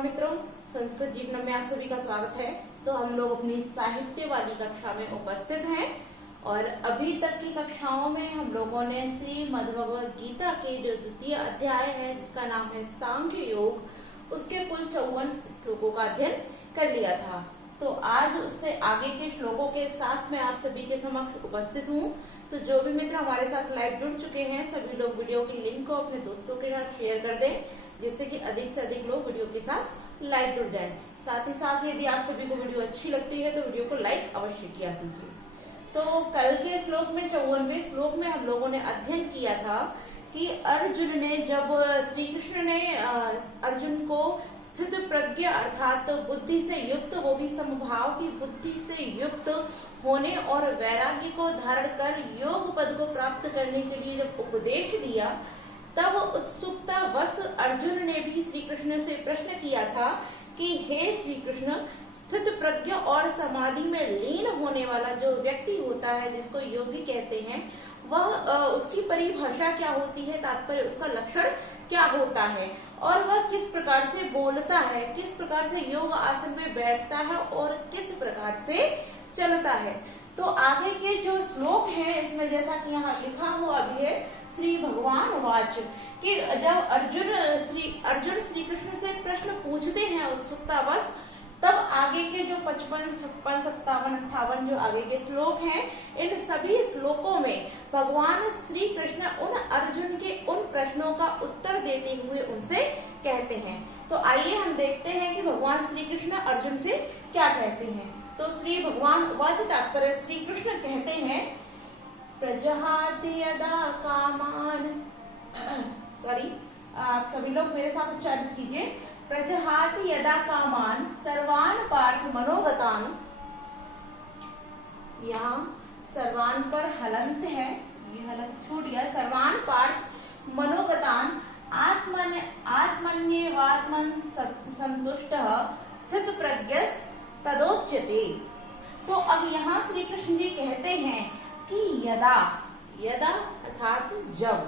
नमस्कार मित्रों, संस्कृत जीवन में आप सभी का स्वागत है। तो हम लोग अपनी साहित्य वाली कक्षा में उपस्थित हैं और अभी तक की कक्षाओं में हम लोगों ने श्रीमद् भगवद गीता के जो द्वितीय अध्याय है जिसका नाम है सांख्य योग, उसके कुल 54 श्लोकों का अध्ययन कर लिया था। तो आज उससे आगे के श्लोकों के साथ मैं आप सभी के समक्ष उपस्थित हूँ। तो जो भी मित्र हमारे साथ लाइव जुड़ चुके हैं सभी लोग वीडियो की लिंक को अपने दोस्तों के साथ शेयर कर दें, जिससे कि अधिक से अधिक लोग वीडियो के साथ लाइव जुड़ जाएं। साथ ही साथ यदि आप सभी को वीडियो अच्छी लगती है तो वीडियो को लाइक अवश्य किया कीजिए। तो कल के श्लोक में 54वें श्लोक में हम लोगों ने अध्ययन किया था कि अर्जुन ने जब श्री कृष्ण ने अर्जुन को स्थित प्रज्ञ अर्थात बुद्धि से युक्त, वो भी समभाव की बुद्धि से युक्त होने और वैराग्य को धारण कर योग पद को प्राप्त करने के लिए जब उपदेश दिया, तब उत्सुकता वश अर्जुन ने भी श्री कृष्ण से प्रश्न किया था कि हे श्री कृष्ण, स्थित प्रज्ञ और समाधि में लीन होने वाला जो व्यक्ति होता है जिसको योगी कहते हैं, वह उसकी परिभाषा क्या होती है, तात्पर्य उसका लक्षण क्या होता है और वह किस प्रकार से बोलता है, किस प्रकार से योग आसन में बैठता है और किस प्रकार से चलता है। तो आगे के जो श्लोक हैं इसमें जैसा कि यहाँ लिखा हुआ भी है, श्री भगवान वाच कि जब अर्जुन श्री कृष्ण से प्रश्न पूछते हैं उत्सुकतावश, तब आगे के जो 55, 56, 57, 58 जो आगे के श्लोक हैं, इन सभी श्लोकों में भगवान श्री कृष्ण उन अर्जुन के उन प्रश्नों का उत्तर देते हुए उनसे कहते हैं। तो आइए हम देखते हैं कि भगवान श्री कृष्ण अर्जुन से क्या कहते हैं। तो श्री भगवान वाच तात्पर्य श्री कृष्ण कहते हैं, प्रजहाति यदा कामान आप सभी लोग मेरे साथ उच्चारित कीजिए, प्रजहाति यदा कामान सर्वान पार्थ मनोगतान। यहाँ सर्वान पर हलंत है, ये हलंत छूट गया, सर्वान पार्थ मनोगतान आत्मन्येवात्मन संतुष्टः स्थित प्रज्ञस् तदोच्यते। तो अब यहाँ श्री कृष्ण जी कहते हैं कि यदा अर्थात जब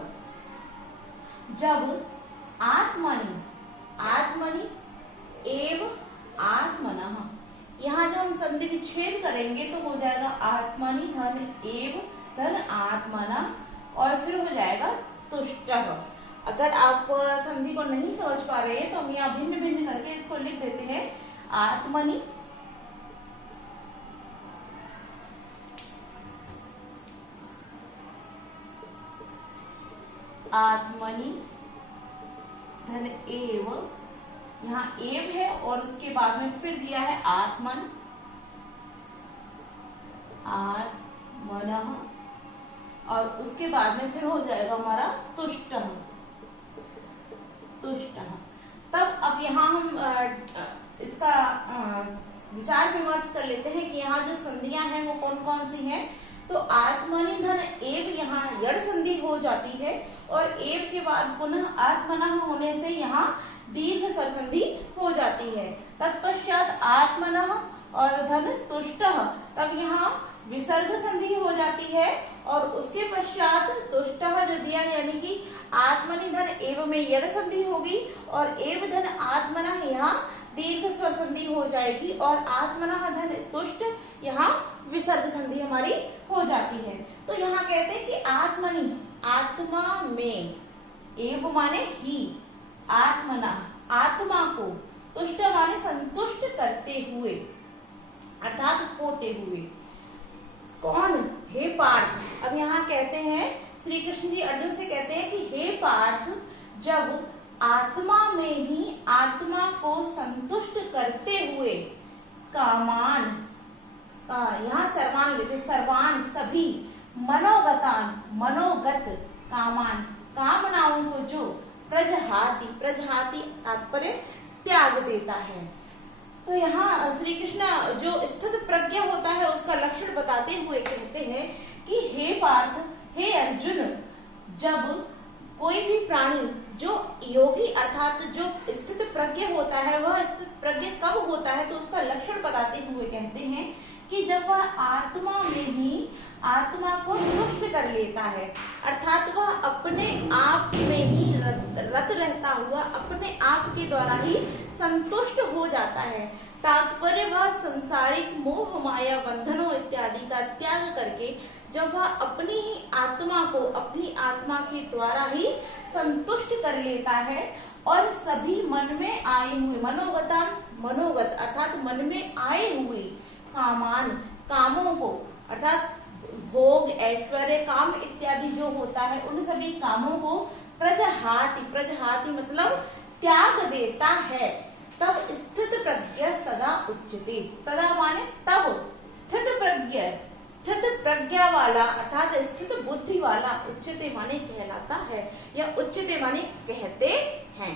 आत्मनि एव आत्मनः, यहाँ जब हम संधि विच्छेद करेंगे तो हो जाएगा आत्मनि धन एव धन आत्मना और फिर हो जाएगा तुष्टः। अगर आप संधि को नहीं समझ पा रहे हैं तो हम यहाँ भिन्न भिन्न करके इसको लिख देते हैं, आत्मनि धन एव, यहाँ एव है और उसके बाद में फिर दिया है आत्मन और उसके बाद में फिर हो जाएगा हमारा तुष्ट। तब अब यहाँ हम इसका विचार विमर्श कर लेते हैं कि यहाँ जो संधियां हैं वो कौन कौन सी हैं। तो आत्मनि धन एव यहाँ यड़ संधि हो जाती है और एव के बाद पुनः आत्मनः होने से यहाँ दीर्घ स्वर संधि हो जाती है। तत्पश्चात आत्मनः और धन तुष्टः, तब यहाँ विसर्ग संधि हो जाती है और उसके पश्चात तुष्टः जो दिया यानी कि आत्मनि धन एव में यड़ संधि होगी और एव धन आत्मनः यहाँ दीर्घ स्वर संधि हो जाएगी और आत्मनः धन तुष्ट यहाँ विसर्ग संधि हमारी हो जाती है। तो यहाँ कहते हैं कि आत्मनि आत्मा में, एव माने ही, आत्मना आत्मा को, तुष्ट माने संतुष्ट करते हुए अर्थात होते हुए। कौन? हे पार्थ। अब यहाँ कहते हैं श्री कृष्ण जी अर्जुन से कहते हैं कि हे पार्थ, जब आत्मा में ही आत्मा को संतुष्ट करते हुए कामान, यहाँ सर्वान लिखे, सर्वान सभी, मनोगतान मनोगत, कामान कामनाओं को जो प्रजहाति तात्पर्य त्याग देता है। तो यहाँ श्री कृष्ण जो स्थित प्रज्ञ होता है उसका लक्षण बताते हुए कहते हैं कि हे पार्थ, हे अर्जुन, जब कोई भी प्राणी जो योगी अर्थात जो स्थित प्रज्ञ होता है वह स्थित प्रज्ञ कब होता है, तो उसका लक्षण बताते हुए कहते हैं कि जब वह आत्मा में ही आत्मा को तुष्ट कर लेता है, अर्थात वह अपने आप में ही रत रहता हुआ अपने आप के द्वारा ही संतुष्ट हो जाता है। तात्पर्य वह संसारिक मोह माया बंधनों इत्यादि का त्याग करके जब वह अपनी ही आत्मा को अपनी आत्मा के द्वारा ही संतुष्ट कर लेता है और सभी मन में आए हुए मनोगत अर्थात मन में आए हुए कामों को अर्थात भोग ऐश्वर्य काम इत्यादि जो होता है उन सभी कामों को प्रजहाति मतलब त्याग देता है, तब स्थित प्रज्ञ तदा उच्यते। तदा माने तब स्थित प्रज्ञा वाला अर्थात स्थित बुद्धि वाला उच्यते माने कहलाता है या उच्यते माने कहते हैं।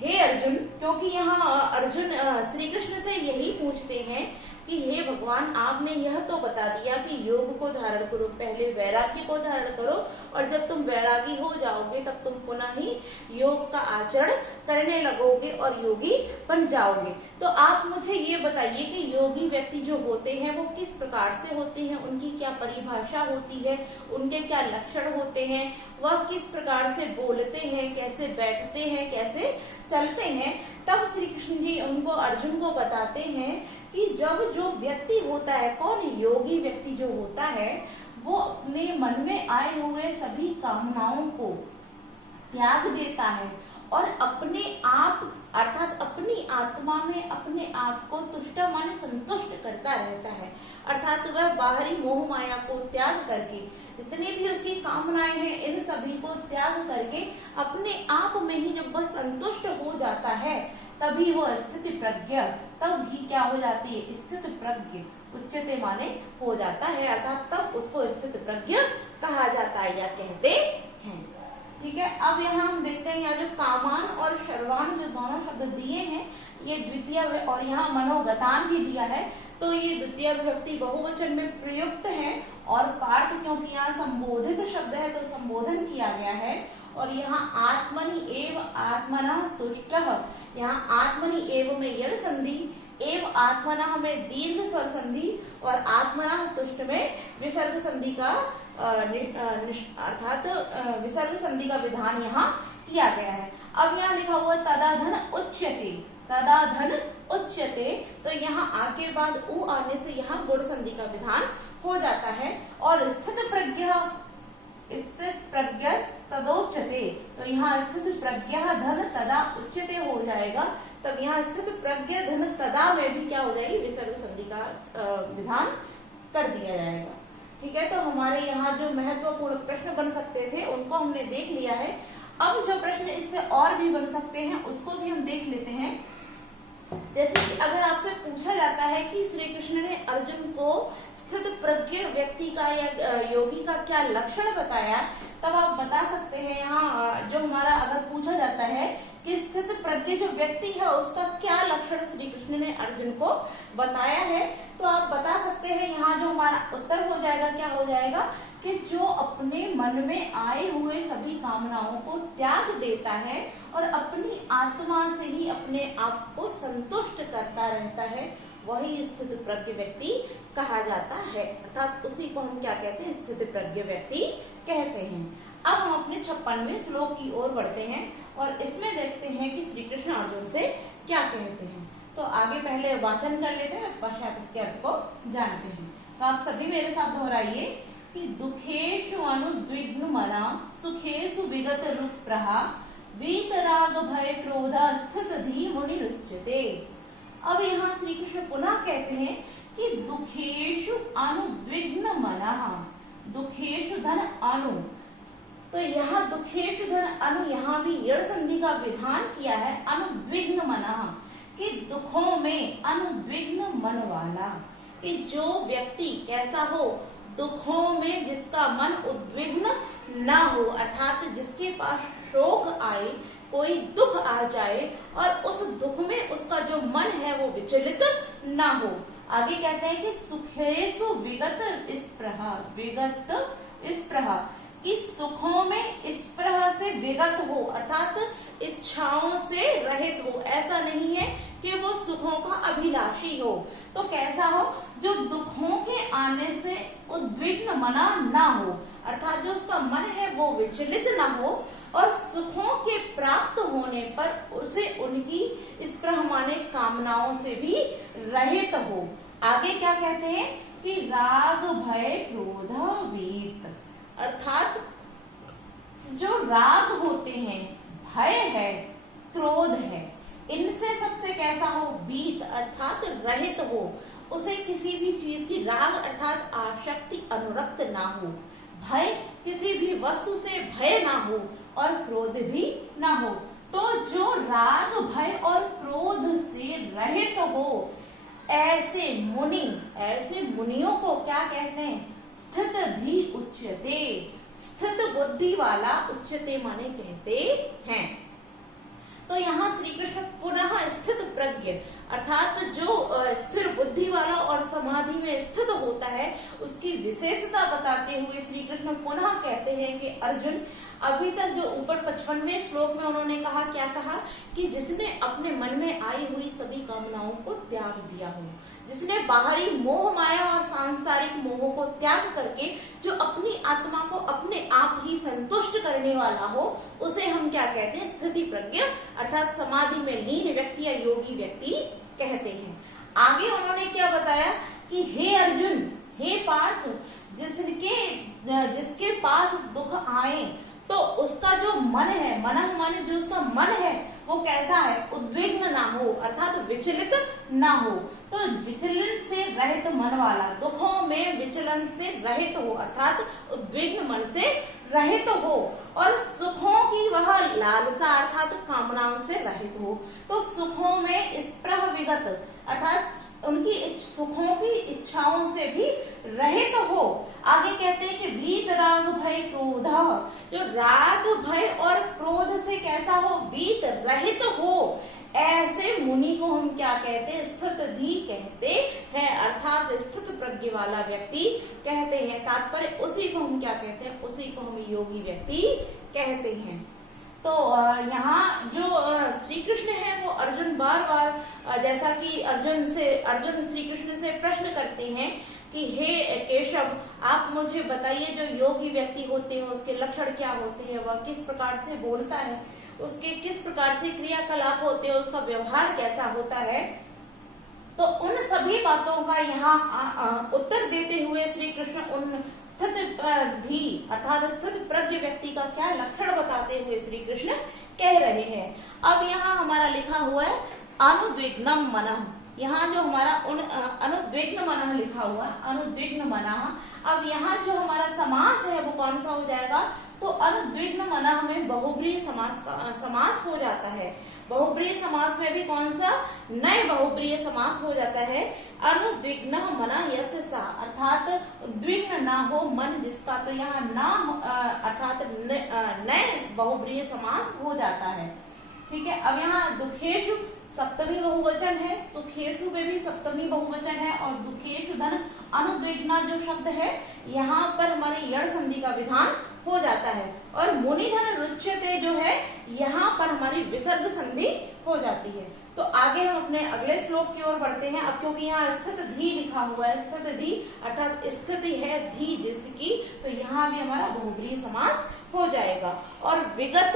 हे अर्जुन, क्योंकि यहाँ अर्जुन श्री कृष्ण से यही पूछते हैं कि हे भगवान, आपने यह तो बता दिया कि योग को धारण करो, पहले वैराग्य को धारण करो और जब तुम वैरागी हो जाओगे तब तुम पुनः ही योग का आचरण करने लगोगे और योगी बन जाओगे। तो आप मुझे ये बताइए कि योगी व्यक्ति जो होते हैं वो किस प्रकार से होते हैं, उनकी क्या परिभाषा होती है, उनके क्या लक्षण होते हैं, वह किस प्रकार से बोलते हैं, कैसे बैठते हैं, कैसे चलते हैं। तब श्री कृष्ण जी उनको अर्जुन को बताते हैं कि जब जो व्यक्ति होता है, कौन योगी व्यक्ति जो होता है, वो अपने मन में आए हुए सभी कामनाओं को त्याग देता है और अपने आप अर्थात अपनी आत्मा में अपने आप को तुष्ट माने संतुष्ट करता रहता है। अर्थात वह बाहरी मोह माया को त्याग करके जितनी भी उसकी कामनाएं हैं इन सभी को त्याग करके अपने आप में ही जब वह संतुष्ट हो जाता है तभी वो स्थिति प्रज्ञ तब ही क्या हो जाती है, स्थित प्रज्ञ उच्चते माने हो जाता है, अर्थात तब उसको स्थित प्रज्ञ कहा जाता है या कहते हैं। ठीक है, अब यहाँ हम देखते हैं यहाँ जो कामान और शर्वान जो दोनों शब्द दिए हैं ये द्वितीय और यहाँ मनोगतान भी दिया है, तो ये द्वितीय विभक्ति बहुवचन में प्रयुक्त है और पार्थ क्योंकि यहाँ संबोधित शब्द है तो संबोधन किया गया है। और यहाँ आत्मनि एव आत्मना तुष्टः, यहाँ आत्मनि एव में यड़ संधि, एव आत्मना में दीर्घ स्वर संधि और आत्मना तुष्ट में विसर्ग संधि का अर्थात विसर्ग संधि का विधान यहाँ किया गया है। अब यहाँ लिखा हुआ तदा धन उच्यते, तदा धन उच्यते, तो यहाँ आ के बाद उ आने से यहाँ गुण संधि का विधान हो जाता है। और स्थित प्रज्ञ तदोच्यते, तो यहाँ स्थित प्रज्ञ धन तदा उच्यते हो जाएगा, तब यहाँ स्थित प्रज्ञ धन तदा में भी क्या हो जाएगी, विसर्ग संधि का विधान कर दिया जाएगा। ठीक है, तो हमारे यहाँ जो महत्वपूर्ण प्रश्न बन सकते थे उनको हमने देख लिया है। अब जो प्रश्न इससे और भी बन सकते हैं उसको भी हम देख लेते हैं। जैसे कि अगर आपसे पूछा जाता है कि श्री कृष्ण ने अर्जुन को स्थित प्रज्ञ व्यक्ति का या योगी का क्या लक्षण बताया, तब आप बता सकते हैं यहाँ जो हमारा अगर पूछा जाता है कि स्थित प्रज्ञ जो व्यक्ति है उसका क्या लक्षण श्री कृष्ण ने अर्जुन को बताया है, तो आप बता सकते हैं यहाँ जो हमारा उत्तर हो जाएगा क्या हो जाएगा कि जो अपने मन में आए हुए सभी कामनाओं को त्याग देता है और अपनी आत्मा से ही अपने आप को संतुष्ट करता रहता है वही स्थित प्रज्ञ व्यक्ति कहा जाता है, अर्थात उसी को हम क्या कहते हैं, स्थित प्रज्ञ व्यक्ति कहते हैं। अब हम अपने 56वें श्लोक की ओर बढ़ते हैं और इसमें देखते हैं कि श्री कृष्ण अर्जुन से क्या कहते हैं। तो आगे पहले वाचन कर लेते हैं, पश्चात इसके अर्थ को जानते हैं। तो आप सभी मेरे साथ दोहराइए कि दुखेषु अनुद्विग्न मना सुखेषु विगत रुप्रहा वीतराग भय क्रोध स्थित धी मुनिरुच्यते। अब यहाँ श्री कृष्ण पुनः कहते हैं कि दुखेषु अनुद्विग्न मना, दुखेषु धन अनु, तो यहाँ दुखेषु धन अनु यहाँ भी यड़ संधि का विधान किया है, अनुद्विग्न मना कि दुखों में अनुद्विग्न मन वाला, कि जो व्यक्ति कैसा हो, दुखों में जिसका मन उद्विग्न ना हो, अर्थात जिसके पास शोक आए, कोई दुख आ जाए और उस दुख में उसका जो मन है वो विचलित ना हो। आगे कहते हैं कि सुखेषु विगत स्पृहा, विगत स्पृहा कि सुखों में स्पृहा से विगत हो, अर्थात इच्छाओं से रहित हो। ऐसा नहीं है कि वो सुखों का अभिलाषी हो, तो कैसा हो, जो दुखों के आने से उद्विग्न मना ना हो, अर्थात जो उसका मन है वो विचलित ना हो और सुखों के प्राप्त होने पर उसे उनकी इस प्रमाणे कामनाओं से भी रहित हो। आगे क्या कहते हैं कि राग भय क्रोध वीत, अर्थात जो राग होते हैं, भय है, क्रोध है, इनसे सबसे कैसा हो, वीत अर्थात रहित हो, उसे किसी भी चीज की, राग अर्थात आसक्ति, अनुरक्त ना हो, भय किसी भी वस्तु से भय ना हो और क्रोध भी ना हो। तो जो राग भय और क्रोध से रहित हो ऐसे मुनियों को क्या कहते हैं, स्थित धी उच्यते, स्थित बुद्धि वाला, उच्यते माने कहते हैं। तो यहाँ श्री कृष्ण पुनः स्थित प्रज्ञ अर्थात जो स्थिर बुद्धि वाला और समाधि में स्थित होता है उसकी विशेषता बताते हुए श्री कृष्ण पुनः कहते हैं कि अर्जुन, अभी तक जो ऊपर 55वें श्लोक में उन्होंने कहा, क्या कहा कि जिसने अपने मन में आई हुई सभी कामनाओं को त्याग दिया हो, जिसने बाहरी मोह माया और सांसारिक मोह को त्याग करके जो अपनी आत्मा को अपने आप ही संतुष्ट करने वाला हो, उसे हम क्या कहते हैं, स्थिति प्रज्ञ अर्थात समाधि में लीन व्यक्ति या योगी व्यक्ति कहते हैं। आगे उन्होंने क्या बताया कि हे अर्जुन, हे पार्थ, जिसके पास दुख आए तो उसका जो मन है, मनः माने जो उसका मन है वो कैसा है, उद्विग्न ना हो अर्थात विचलित ना हो। तो विचलन से रहित मन वाला, दुखों में विचलन से रहित हो अर्थात उद्विग्न मन से रहित हो, और सुखों की वह लालसा अर्थात कामनाओं से रहित हो। तो सुखों में स्पृह विगत अर्थात उनकी सुखों की इच्छाओं से भी रहित हो। आगे कहते हैं कि वीत राग भय क्रोध, जो राग भय और क्रोध से कैसा हो, वीत रहित हो, ऐसे मुनि को हम क्या कहते हैं, स्थित धी कहते हैं अर्थात स्थित प्रज्ञ वाला व्यक्ति कहते हैं। तात्पर्य उसी को हम क्या कहते हैं, उसी को हम योगी व्यक्ति कहते हैं। तो यहाँ जो श्री कृष्ण है वो अर्जुन बार बार जैसा कि अर्जुन श्री कृष्ण से प्रश्न करते हैं कि हे केशव, आप मुझे बताइए जो योगी व्यक्ति होते हैं उसके लक्षण क्या होते हैं, वह किस प्रकार से बोलता है, उसके किस प्रकार से क्रियाकलाप होते हैं, उसका व्यवहार कैसा होता है। तो उन सभी बातों का यहाँ उत्तर देते हुए श्री कृष्ण उन स्थित धी अर्थात स्थित प्रज्ञ व्यक्ति का क्या लक्षण बताते हुए श्री कृष्ण कह रहे हैं। अब यहाँ हमारा लिखा हुआ है अनुद्विग्नम मनः, यहाँ जो हमारा अनुद्विग्न मनः लिखा हुआ है, अनुद्विग्न मनः। अब यहाँ जो हमारा समास है वो कौन सा हो जाएगा, तो अनुद्विग्न मनः में बहुब्रीहि समास हो जाता है। बहुब्रीहि समास में भी कौन सा, नए बहुब्रीहि समास हो जाता है। अनुद्विग्न मनः यस्य सा अर्थात उद्विग्न ना हो मन जिसका, तो यहाँ ना अर्थात नए बहुब्रीहि समास हो जाता है। ठीक है। अब यहाँ दुखेषु सप्तमी बहुवचन है, सुखेषु में भी सप्तमी बहुवचन है, और दुखेषु धन अनुद्विग्ना जो शब्द है यहाँ पर हमारी यण संधि का विधान हो जाता है, और मुनि धन रुच्यते जो है यहाँ पर हमारी विसर्ग संधि हो जाती है। तो आगे हम अपने अगले श्लोक की ओर बढ़ते हैं। अब क्योंकि यहाँ स्थित धी लिखा हुआ है, स्थित धी अर्थात स्थिति है धी जिसकी, तो यहाँ भी हमारा बहुब्रीहि समास हो जाएगा। और विगत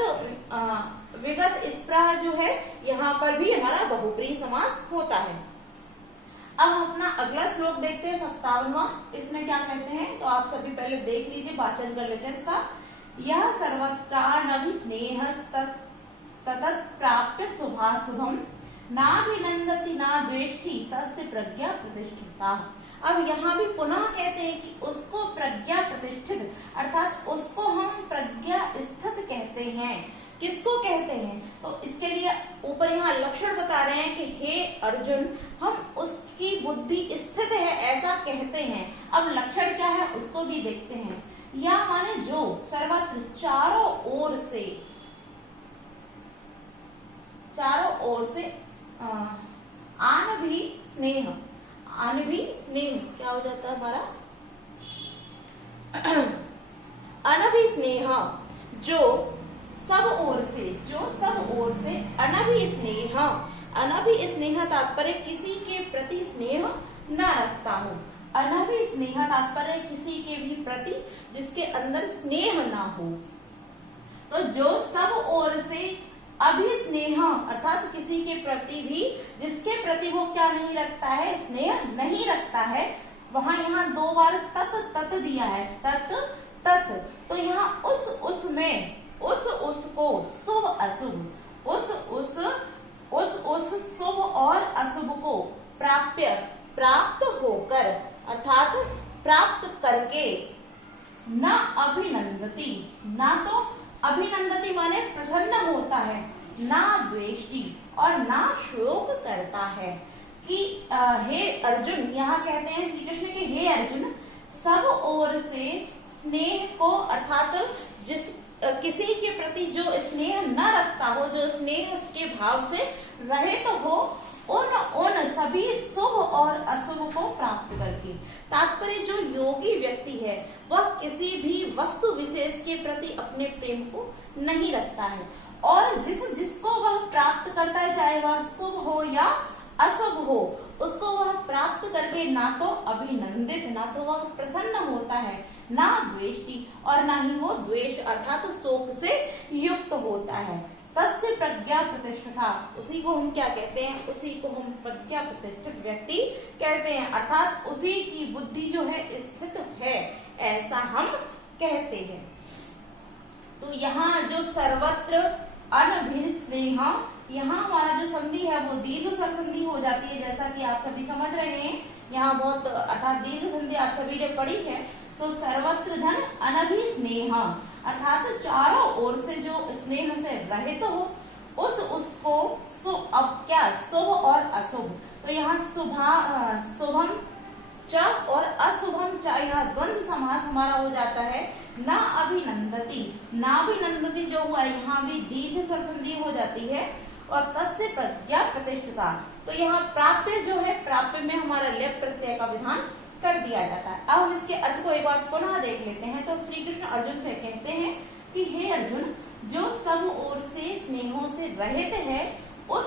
स्पृहा जो है यहाँ पर भी हमारा बहुब्रीहि समास होता है। अब हम अपना अगला श्लोक देखते हैं 57वां। इसमें क्या कहते हैं, तो आप सभी पहले देख लीजिए, वाचन कर लेते हैं इसका। यह सर्वत्रानभिस्नेहस्ततत् प्राप्य शुभाशुभम नाभिनंदति ना द्वेष्टि तस्य प्रज्ञा प्रतिष्ठिता। अब यहाँ भी पुनः कहते हैं कि उसको प्रज्ञा प्रतिष्ठित अर्थात उसको हम प्रज्ञा स्थित कहते हैं। किसको कहते हैं, तो इसके लिए ऊपर यहाँ लक्षण बता रहे हैं कि हे अर्जुन, हम उसकी बुद्धि स्थित है ऐसा कहते हैं। अब लक्षण क्या है उसको भी देखते हैं। या माने जो सर्वत्र चारों ओर से आनभि स्नेह क्या हो जाता है हमारा अनभि स्नेह, जो सब ओर से अनभि स्नेह तात्पर्य किसी के प्रति स्नेह न रखता हो। अनभि स्नेह तात्पर्य किसी के भी प्रति जिसके अंदर स्नेह ना हो। तो जो सब ओर से अभिस्नेह अर्थात किसी के प्रति भी जिसके प्रति वो क्या नहीं रखता है, स्नेह नहीं रखता है, वहां यहाँ 2 बार तत तत दिया है, तत तत। तो यहाँ उसमें उसको शुभ अशुभ, उस शुभ और अशुभ को प्राप्त होकर अर्थात प्राप्त करके न अभिनंदती, ना तो अभिनंदती माने प्रसन्न होता है, ना द्वेष्टि और ना शोक करता है। कि हे अर्जुन, यहाँ कहते हैं श्री कृष्ण के हे अर्जुन, सब ओर से स्नेह को अर्थात जिस किसी के प्रति जो स्नेह न रखता हो, जो स्नेह के भाव से रहित हो, उन सभी शुभ और अशुभ को प्राप्त करके। तात्पर्य जो योगी व्यक्ति है वह किसी भी वस्तु विशेष के प्रति अपने प्रेम को नहीं रखता है, और जिसको वह प्राप्त करता है, चाहे वह शुभ हो या अशुभ हो, उसको वह प्राप्त करके ना तो अभिनंदित, ना तो वह प्रसन्न होता है, ना द्वेष्टि और ना ही वो द्वेष अर्थात शोक से युक्त होता है। तस्य प्रज्ञा प्रतिष्ठिता, उसी को हम क्या कहते हैं, उसी को हम प्रज्ञा प्रतिष्ठित व्यक्ति कहते हैं, अर्थात उसी की बुद्धि जो है स्थित है, ऐसा हम कहते हैं। तो यहाँ जो सर्वत्र अनभिन्न स्नेह, यहाँ हमारा जो संधि है वो दीर्घ स्वर संधि हो जाती है, जैसा कि आप सभी समझ रहे हैं। यहाँ बहुत अर्थात दीर्घ संधि आप सभी ने पढ़ी है। तो सर्वत्र धन अनभि स्नेह अर्थात चारों ओर से जो स्नेह से रहित हो, उसको अब क्या शुभ और अशुभ, तो यहाँ शुभम च और अशुभम च, यह द्वंद्व समास हमारा हो जाता है। न अभिनंदती, नाभिनंदती जो हुआ यहाँ भी दीर्घ स्वर संधि हो जाती है। और तस्य प्रज्ञा प्रतिष्ठिता, तो यहाँ प्राप्य जो है, प्राप्य में हमारा लेप प्रत्यय का विधान कर दिया जाता है। अब हम इसके अर्थ को एक बार पुनः देख लेते हैं। तो श्री कृष्ण अर्जुन से कहते हैं कि हे अर्जुन, जो सब ओर से स्नेहों से रहित है, उस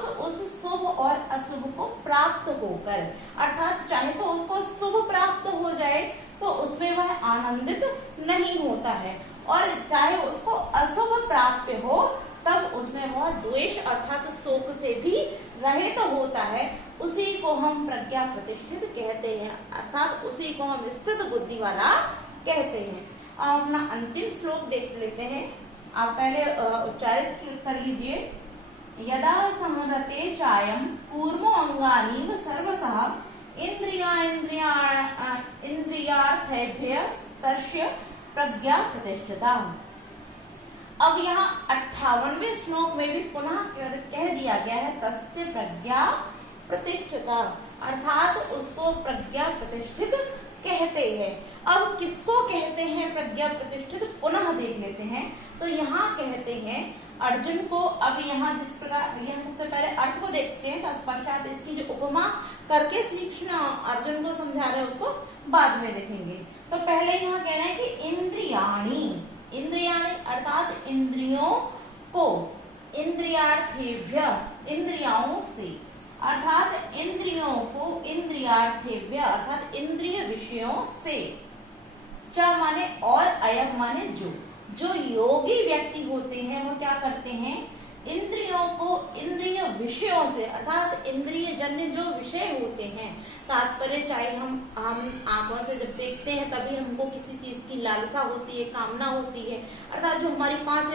शुभ और अशुभ को प्राप्त होकर, अर्थात चाहे तो उसको शुभ प्राप्त हो जाए तो उसमें वह आनंदित नहीं होता है, और चाहे उसको अशुभ प्राप्त हो तब उसमें वह द्वेष अर्थात शोक से भी रहित होता है। उसी को हम प्रज्ञा प्रतिष्ठित कहते हैं, अर्थात उसी को हम स्थित बुद्धि वाला कहते हैं। अब अपना अंतिम श्लोक देख लेते हैं। आप पहले उच्चारित कर लीजिए। यदा संहरते चायम कूर्मो अंगानीव सर्वसः इंद्रियार्थेभ्य तस्य प्रज्ञा प्रतिष्ठिता। अब यहाँ 58वें श्लोक में भी पुनः कह दिया गया है तस्य प्रज्ञा प्रतिष्ठिता, अर्थात उसको प्रज्ञा प्रतिष्ठित कहते हैं। अब किसको कहते हैं प्रज्ञा प्रतिष्ठित, पुनः देख लेते हैं। तो यहाँ कहते हैं अर्जुन को। अब यहाँ जिस प्रकार, यहाँ सबसे पहले अर्थ को देखते हैं, तत्पश्चात इसकी जो उपमा करके श्री कृष्ण अर्जुन को समझा रहे हैं उसको बाद में देखेंगे। तो पहले यहाँ कह रहे हैं कि इंद्रियाणी, इंद्रियाणी अर्थात इंद्रियों को, इंद्रियार्थेभ्य इंद्रियों से, अर्थात इंद्रियों को इंद्रियार्थेभ्य अर्थात इंद्रिय विषयों से, च माने और, अयम माने जो योगी व्यक्ति होते हैं वो क्या करते हैं, इंद्रियों को इंद्रिय विषयों से अर्थात इंद्रिय जन्य जो विषय होते हैं, तात्पर्य चाहे हम आंखों से जब देखते हैं तभी हमको किसी चीज की लालसा होती है, कामना होती है, अर्थात जो हमारी 5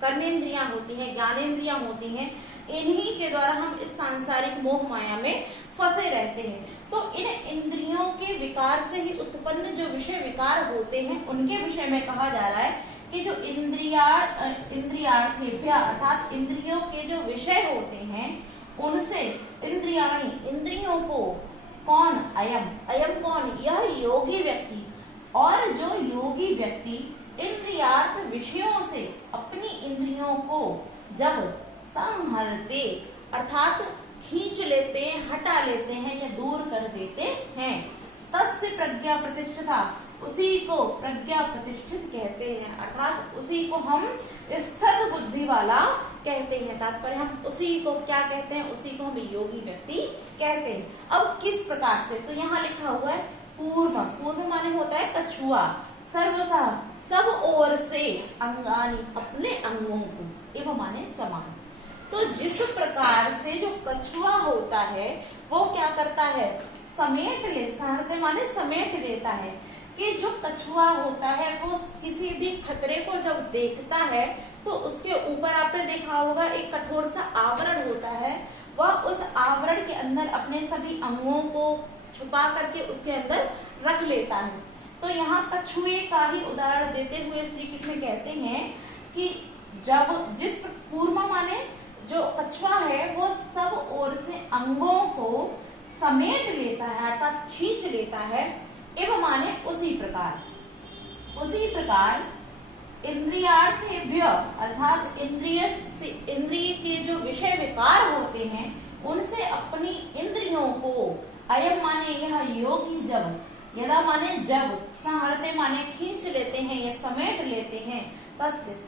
कर्मेंद्रियां होती हैं, ज्ञानेंद्रियां होती हैं, इन्हीं के द्वारा हम इस सांसारिक मोह माया में फंसे रहते हैं। तो इन इंद्रियों के विकार से ही उत्पन्न जो विषय विकार होते हैं उनके विषय में कहा जा रहा है कि जो इंद्रियार्थेभ्य अर्थात इंद्रियों के जो विषय होते हैं उनसे, इंद्रियाणी इंद्रियों को, कौन, अयम, अयम कौन, यह योगी व्यक्ति। और जो योगी व्यक्ति इंद्रियार्थ विषयों से अपनी इंद्रियों को जब संहरते अर्थात खींच लेते हैं, हटा लेते हैं या दूर कर देते हैं, तस्य प्रज्ञा प्रतिष्ठिता, उसी को प्रज्ञा प्रतिष्ठित कहते हैं, अर्थात उसी को हम स्थित बुद्धि वाला कहते हैं। तात्पर्य हम उसी को क्या कहते हैं, उसी को हम योगी व्यक्ति कहते हैं। अब किस प्रकार से, तो यहाँ लिखा हुआ है पूर्व, पूर्व माने होता है कछुआ, सर्वसः सब ओर से अंगानी अपने अंगों को, एवं माने समान। तो जिस प्रकार से जो कछुआ होता है वो क्या करता है, समेट ले, सहरते माने समेट लेता है। कि जो कछुआ होता है वो किसी भी खतरे को जब देखता है तो उसके ऊपर आपने देखा होगा एक कठोर सा आवरण होता है, वह उस आवरण के अंदर अपने सभी अंगों को छुपा करके उसके अंदर रख लेता है। तो यहाँ कछुए का ही उदाहरण देते हुए श्री कृष्ण कहते हैं कि जब जिस पूर्व माने जो कछुआ है वो सब ओर से अंगों को समेट लेता है अर्थात खींच लेता है, एवं माने उसी प्रकार इंद्रियार्थेभ्य अर्थात इंद्रिय के जो विषय विकार होते हैं उनसे अपनी इंद्रियों को, अयम माने यह योगी जब, यदा माने जब, संहरते माने खींच लेते हैं या समेट लेते हैं,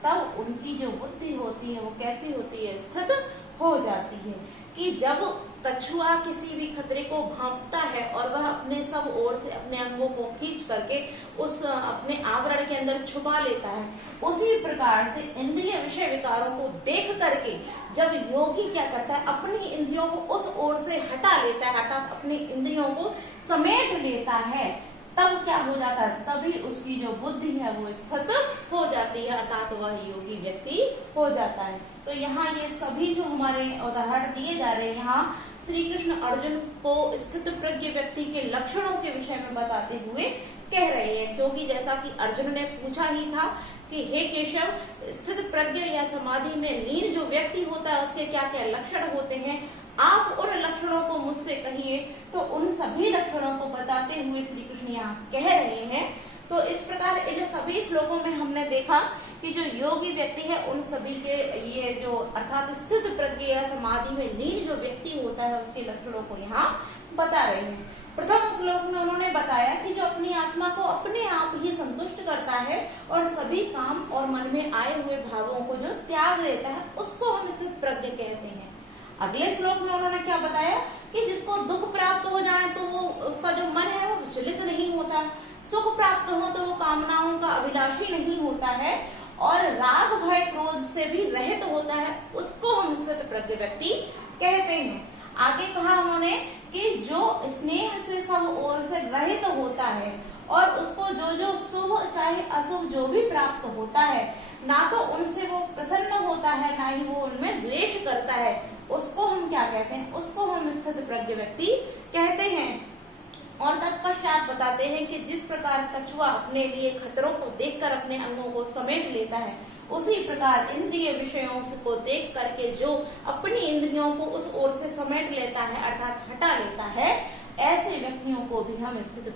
तब उनकी जो बुद्धि होती है वो कैसी होती है, स्थित हो जाती है। कि जब कछुआ किसी भी खतरे को भांपता है और वह अपने सब ओर से अपने अंगों को खींच करके उस अपने आवरण के अंदर छुपा लेता है, उसी प्रकार से इंद्रिय विषय विकारों को देख करके जब योगी क्या करता है, अपनी इंद्रियों को उस ओर से हटा लेता है अर्थात अपनी इंद्रियों को समेट लेता है, तब क्या हो जाता है, तभी उसकी जो बुद्धि है वो स्थित हो जाती है अर्थात वह योगी व्यक्ति हो जाता है। तो यहाँ ये सभी जो हमारे उदाहरण दिए जा रहे हैं, यहाँ श्री कृष्ण अर्जुन को स्थित प्रज्ञ व्यक्ति के लक्षणों के विषय में बताते हुए कह रहे हैं, क्योंकि जैसा कि अर्जुन ने पूछा ही था कि हे केशव, स्थित प्रज्ञ या समाधि में लीन जो व्यक्ति होता है उसके क्या क्या लक्षण होते हैं, आप उन लक्षणों को मुझसे कहिए। तो उन सभी लक्षणों को बताते हुए श्री कृष्ण यहाँ कह रहे हैं। तो इस प्रकार इन सभी श्लोकों में हमने देखा कि जो योगी व्यक्ति है उन सभी के ये जो अर्थात स्थित प्रज्ञ या समाधि में लीन जो व्यक्ति होता है उसके लक्षणों को यहाँ बता रहे हैं। प्रथम श्लोक में उन्होंने बताया कि जो अपनी आत्मा को अपने आप ही संतुष्ट करता है और सभी काम और मन में आए हुए भावों को जो त्याग देता है उसको हम स्थित प्रज्ञ कहते हैं। अगले श्लोक में उन्होंने क्या बताया कि जिसको दुख प्राप्त हो जाए तो वो उसका जो मन है वो विचलित नहीं होता, सुख प्राप्त हो तो वो कामनाओं का अभिलाषी नहीं होता है और राग भय क्रोध से भी रहित होता है, उसको हम स्थित प्रज्ञ व्यक्ति कहते हैं। आगे कहा उन्होंने कि जो स्नेह से सब ओर से रहित होता है और उसको जो शुभ चाहे अशुभ जो भी प्राप्त होता है ना तो उनसे वो प्रसन्न होता है ना ही वो उनमें द्वेष करता है, उसको हम क्या कहते हैं, उसको हम स्थित प्रज्ञ व्यक्ति कहते हैं। और तत्पश्चात बताते हैं कि जिस प्रकार कछुआ अपने लिए खतरों को देखकर अपने अंगों को समेट लेता है, उसी प्रकार इंद्रिय विषयों को देख करके जो अपनी इंद्रियों को उस ओर से समेट लेता है अर्थात हटा लेता है, ऐसे व्यक्तियों को भी हम स्थित